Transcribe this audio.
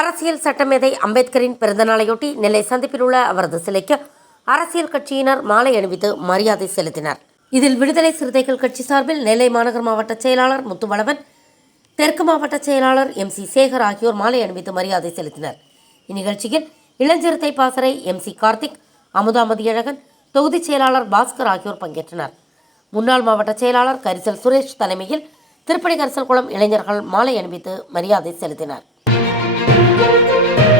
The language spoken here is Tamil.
அரசியல் சட்டமேதை அம்பேத்கரின் பிறந்தநாளையொட்டி நெல்லை சந்திப்பில் உள்ள அவரது சிலைக்கு அரசியல் கட்சியினர் மாலை அணிவித்து மரியாதை செலுத்தினர். இதில் விடுதலை சிறுத்தைகள் கட்சி சார்பில் நெல்லை மாநகர் மாவட்ட செயலாளர் முத்துவளவன் தெற்கு மாவட்ட செயலாளர் எம் சி சேகர் ஆகியோர் மாலை அணிவித்து மரியாதை செலுத்தினர். இந்நிகழ்ச்சியில் இளஞ்சிறுத்தை பாசறை எம் சி கார்த்திக் அமுதாமதியழகன் தொகுதிச் செயலாளர் பாஸ்கர் ஆகியோர் பங்கேற்றனர். முன்னாள் மாவட்ட செயலாளர் கரிசல் சுரேஷ் தலைமையில் திருப்பணி கரிசல் குளம் இளைஞர்கள் மாலை அணிவித்து மரியாதை செலுத்தினர். Música